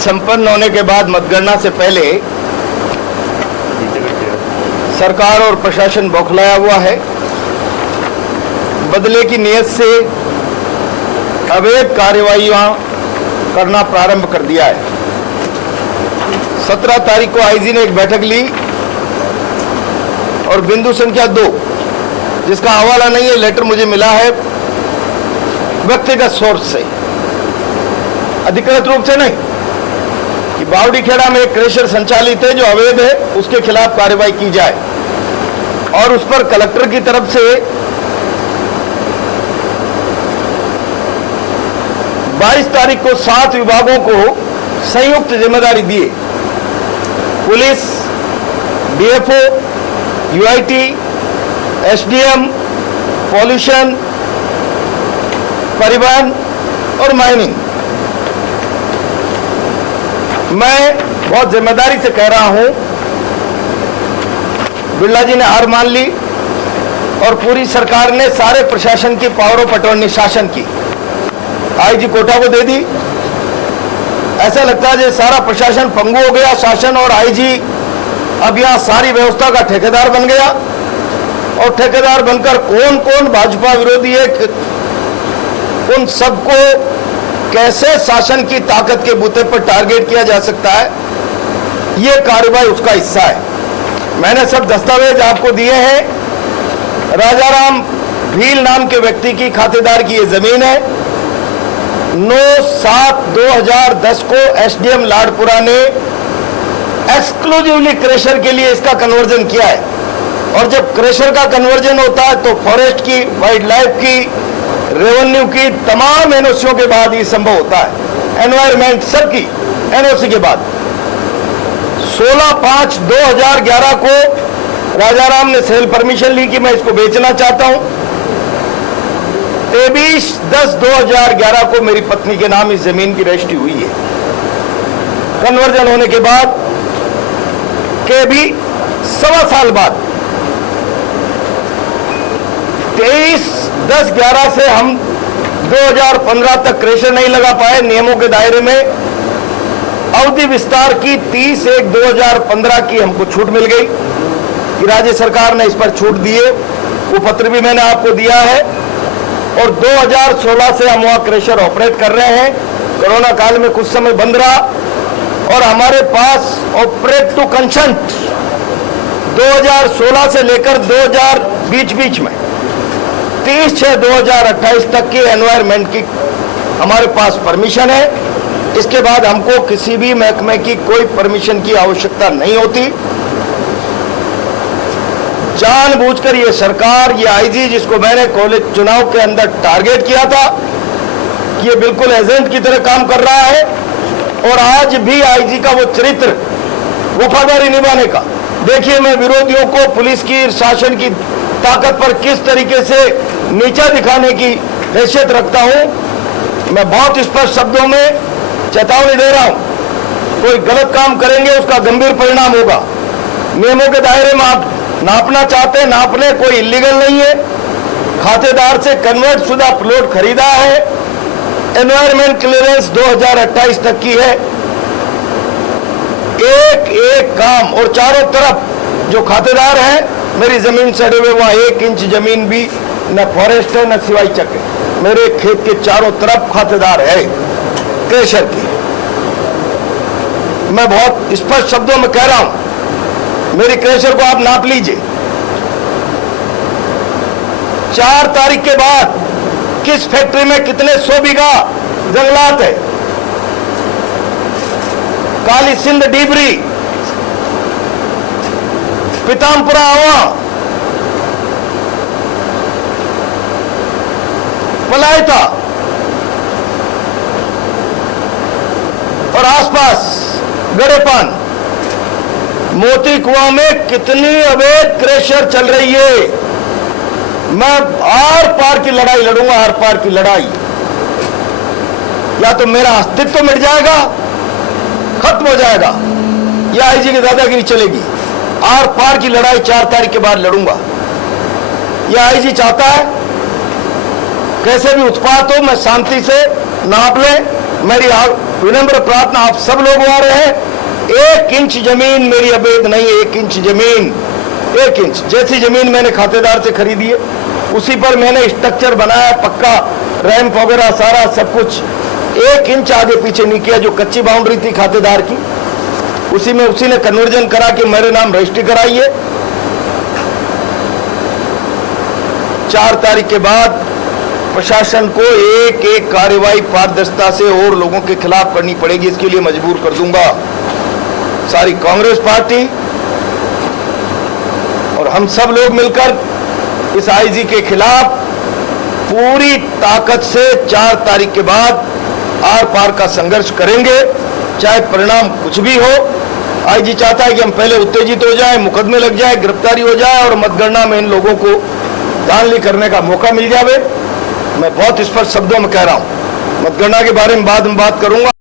संपन्न होने के बाद मतगणना से पहले सरकार और प्रशासन बौखलाया हुआ है। बदले की नीयत से अवैध कार्रवाइयां करना प्रारंभ कर दिया है। 17 तारीख को आईजी ने एक बैठक ली और बिंदु संख्या 2, जिसका हवाला नहीं है, लेटर मुझे मिला है व्यक्तिगत सोर्स से, अधिकृत रूप से नहीं, कि बावड़ी खेड़ा में एक क्रेशर संचालित है जो अवैध है, उसके खिलाफ कार्रवाई की जाए और उस पर कलेक्टर की तरफ से 22 तारीख को 7 विभागों को संयुक्त जिम्मेदारी दिए। Police, DFO, UIT, SDM, pollution, परिवहन और माइनिंग। मैं बहुत जिम्मेदारी से कह रहा हूं, बिरला जी ने हार मान ली और पूरी सरकार ने सारे प्रशासन की पावर ऑफ अटॉर्नी शासन की आईजी कोटा को दे दी। ऐसा लगता है जैसे सारा प्रशासन पंगु हो गया, शासन और आईजी अब यहां सारी व्यवस्था का ठेकेदार बन गया। और ठेकेदार बनकर कौन कौन भाजपा विरोधी है, उन सबको कैसे शासन की ताकत के बूते पर टारगेट किया जा सकता है, यह कार्रवाई उसका हिस्सा है। मैंने सब दस्तावेज आपको दिए हैं। राजाराम भील नाम के व्यक्ति की खातेदार की यह जमीन है। 9/7/2010 को एसडीएम लाडपुरा ने एक्सक्लूसिवली क्रेशर के लिए इसका कन्वर्जन किया है। और जब क्रेशर का कन्वर्जन होता है तो फॉरेस्ट की, वाइल्ड लाइफ की, रेवेन्यू की तमाम एनओसीओं के बाद ये संभव होता है। एनवायरमेंट सबकी एनओसी के बाद 16/5/2011 को राजाराम ने सेल परमिशन ली कि मैं इसको बेचना चाहता हूं। 23/10/2011 को मेरी पत्नी के नाम इस जमीन की रजिस्ट्री हुई है। कन्वर्जन होने के बाद के भी 1.25 साल बाद 23/10/11 से हम 2015 तक क्रेशर नहीं लगा पाए। नियमों के दायरे में अवधि विस्तार की 30/1/2015 की हमको छूट मिल गई कि राज्य सरकार ने इस पर छूट दिए। वो पत्र भी मैंने आपको दिया है। और 2016 से हम वहां क्रेशर ऑपरेट कर रहे हैं। कोरोना काल में कुछ समय बंद रहा और हमारे पास ऑपरेट टू कंसेंट 2016 से लेकर 2000 बीच में 30/6/2028 तक की एनवायरमेंट की हमारे पास परमिशन है। इसके बाद हमको किसी भी महकमे की कोई परमिशन की आवश्यकता नहीं होती। जानबूझकर ये सरकार, ये आईजी जिसको मैंने कॉलेज चुनाव के अंदर टारगेट किया था कि ये बिल्कुल एजेंट की तरह काम कर रहा है। और आज भी आईजी का वो चरित्र वफादारी निभाने का, देखिए मैं विरोधियों को पुलिस की, शासन की ताकत पर किस तरीके से नीचा दिखाने की हैसियत रखता हूं। मैं बहुत स्पष्ट शब्दों में चेतावनी दे रहा हूं, कोई गलत काम करेंगे उसका गंभीर परिणाम होगा। नियमों के दायरे में आप नापना चाहते हैं, नाप लें, कोई इलीगल नहीं है। खातेदार से कन्वर्ट शुदा प्लॉट खरीदा है। एनवायरमेंट क्लियरेंस 2028 तक की है। एक एक काम, और चारों तरफ जो खातेदार हैं मेरी जमीन से अड़े हुए, वहां 1 इंच जमीन भी न फॉरेस्ट है न सिवाई चक है। मेरे खेत के चारों तरफ खातेदार है क्रेशर की। मैं बहुत स्पष्ट शब्दों में कह रहा हूं, मेरी क्रेशर को आप नाप लीजिए। 4 तारीख के बाद किस फैक्ट्री में कितने 100 बीघा जंगलात है। काली सिंध डीबरी, पीतामपुरा आवा, मलायता और आसपास गड़ेपान, मोती कुआं में कितनी अवैध क्रेशर चल रही है। मैं आर पार की लड़ाई लड़ूंगा, आर पार की लड़ाई। या तो मेरा अस्तित्व मिट जाएगा, खत्म हो जाएगा, या आईजी की दादागिरी चलेगी। आर पार की लड़ाई 4 तारीख के बाद लड़ूंगा। यह आईजी चाहता है कैसे भी उत्पात हो, मैं शांति से नाप ले, मेरी विनम्र प्रार्थना आप सब लोग आ रहे हैं, 1 इंच जमीन मेरी अवैध नहीं है। 1 इंच जमीन, 1 इंच जैसी जमीन मैंने खातेदार से खरीदी है, उसी पर मैंने स्ट्रक्चर बनाया, पक्का रैंप वगैरह सारा सब कुछ। 1 इंच आगे पीछे नहीं किया। जो कच्ची बाउंड्री थी खातेदार की, उसी में उसी ने कन्वर्जन करा के मेरे नाम रजिस्ट्री कराई है। 4 तारीख के बाद प्रशासन को एक एक कार्रवाई पारदर्शिता से और लोगों के खिलाफ करनी पड़ेगी। इसके लिए मजबूर कर दूंगा सारी कांग्रेस पार्टी, और हम सब लोग मिलकर इस आईजी के खिलाफ पूरी ताकत से 4 तारीख के बाद आर पार का संघर्ष करेंगे, चाहे परिणाम कुछ भी हो। आईजी चाहता है कि हम पहले उत्तेजित हो जाए, मुकदमे लग जाए, गिरफ्तारी हो जाए और मतगणना में इन लोगों को दानली करने का मौका मिल जाए। मैं बहुत स्पष्ट शब्दों में कह रहा हूं, मतगणना के बारे में बाद में बात करूंगा।